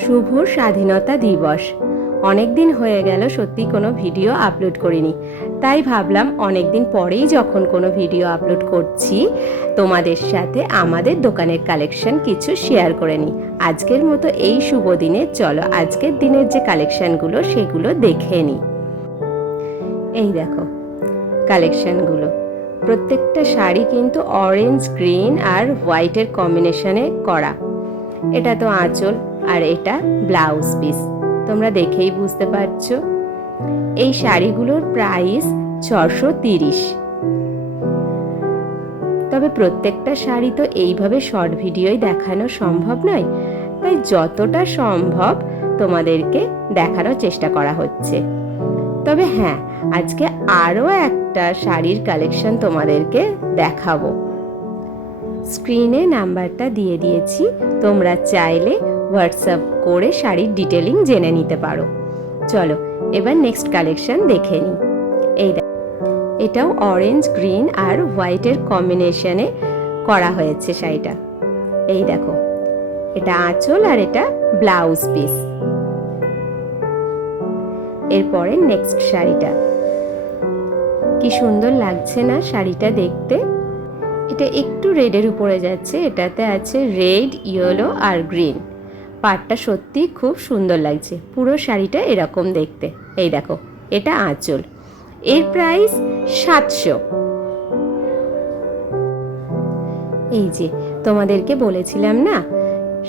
শুভ স্বাধীনতা দিবস। অনেক দিন হয়ে গেল সত্যি কোনো ভিডিও আপলোড করিনি, তাই ভাবলাম অনেক দিন পরেই যখন কোনো ভিডিও আপলোড করছি তোমাদের সাথে আমাদের দোকানের কালেকশন কিছু শেয়ার করে নিই। আজকের মতো এই শুভ দিনে চলো আজকের দিনের যে কালেকশনগুলো সেগুলো দেখে নিই। এই দেখো কালেকশনগুলো, প্রত্যেকটা শাড়ি কিন্তু অরেঞ্জ, গ্রিন আর হোয়াইটের কম্বিনেশনে করা। এটা তো আঁচল আর এটা ব্লাউজ পিস, তোমরা দেখেই বুঝতে পারছো। এই শাড়িগুলোর প্রাইস 630। তবে প্রত্যেকটা শাড়ি তো এইভাবে শর্ট ভিডিওই দেখানো সম্ভব নয়, তাই যতটা সম্ভব তোমাদেরকে দেখানোর চেষ্টা করা হচ্ছে। তবে হ্যাঁ, আজকে আরও একটা শাড়ির কালেকশন তোমাদেরকে দেখাবো। স্ক্রিনে নাম্বারটা দিয়ে দিয়েছি, তোমরা চাইলে হোয়াটসঅ্যাপ করে শাড়ির ডিটেলিং জেনে নিতে পারো। চলো এবার নেক্সট কালেকশন দেখে নিই। এটাও অরেঞ্জ, গ্রিন আর হোয়াইটের কম্বিনেশনে করা হয়েছে শাড়িটা। এই দেখো, এটা আঁচল আর এটা ব্লাউজ পিস। এরপরে নেক্সট শাড়িটা, কি সুন্দর লাগছে না শাড়িটা দেখতে। এটা একটু রেডের উপরে যাচ্ছে, এটাতে আছে রেড, ইয়েলো আর গ্রিন। পাড়টা সত্যি খুব সুন্দর লাগছে, পুরো শাড়িটা এরকম দেখতে। এই দেখো, এটা আঁচল, এর প্রাইস 700। এই যে তোমাদেরকে বলেছিলাম না,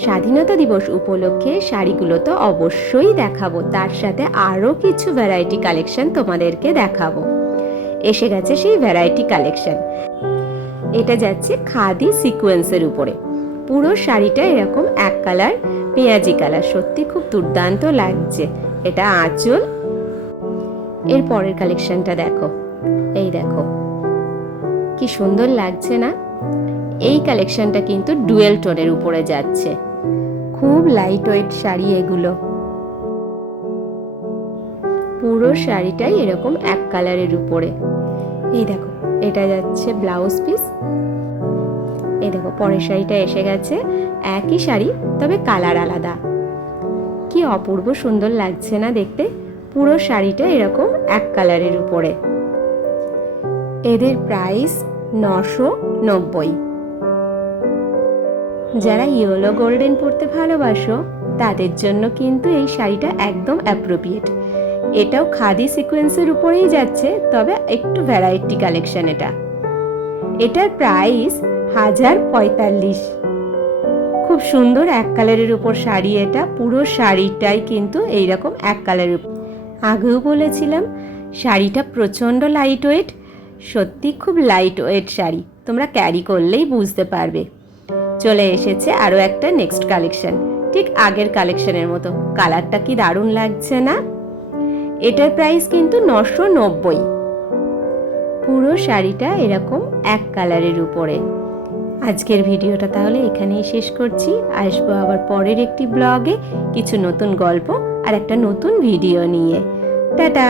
স্বাধীনতা দিবস উপলক্ষে শাড়িগুলো তো অবশ্যই দেখাবো, তার সাথে আরও কিছু ভ্যারাইটি কালেকশন তোমাদেরকে দেখাবো। এসে গেছে সেই ভ্যারাইটি কালেকশন। এটা যাচ্ছে খাদি সিকোয়েন্সের উপরে, পুরো শাড়িটা এরকম এক কালার, পেঁয়াজি কালার, সত্যি খুব দুর্দান্ত লাগছে। এটা আঁচল। এর পরের কালেকশনটা দেখো, এই দেখো কি সুন্দর লাগছে না। এই কালেকশনটা কিন্তু ডুয়েল টোনের উপরে যাচ্ছে, খুব লাইট ওয়েট শাড়ি এগুলো। পুরো শাড়িটাই এরকম এক কালারের উপরে। এই দেখো, এটা যাচ্ছে ব্লাউজ পিস। এই দেখো পরের শাড়িটা এসে গেছে, একই শাড়ি তবে কালার আলাদা। কি অপূর্ব সুন্দর লাগছে না দেখতে, পুরো শাড়িটা এরকম এক কালারের উপরে। এদের প্রাইস 990। যারা ইয়েলো গোল্ডেন পরতে ভালোবাসো তাদের জন্য কিন্তু এই শাড়িটা একদম অ্যাপ্রোপ্রিয়েট। এটাও খাদি সিকোয়েন্সের উপরেই যাচ্ছে, তবে একটু ভ্যারাইটি কালেকশন। এটার প্রাইস 1045। খুব সুন্দর এক কালারের উপর শাড়ি। এটা পুরো শাড়িটাই কিন্তু এইরকম এক কালারের। আগেও বলেছিলাম শাড়িটা প্রচণ্ড লাইট ওয়েট, সত্যি খুব লাইট ওয়েট শাড়ি, তোমরা ক্যারি করলেই বুঝতে পারবে। চলে এসেছে আরও একটা নেক্সট কালেকশন, ঠিক আগের কালেকশনের মতো। কালারটা কি দারুণ লাগছে না। এটার প্রাইস কিন্তু 990। পুরো শাড়িটা এরকম এক কালারের উপরে। আজকের ভিডিওটা তাহলে এখানেই শেষ করছি। আসবো আবার পরের একটি ব্লগে কিছু নতুন গল্প আর একটা নতুন ভিডিও নিয়ে। টাটা।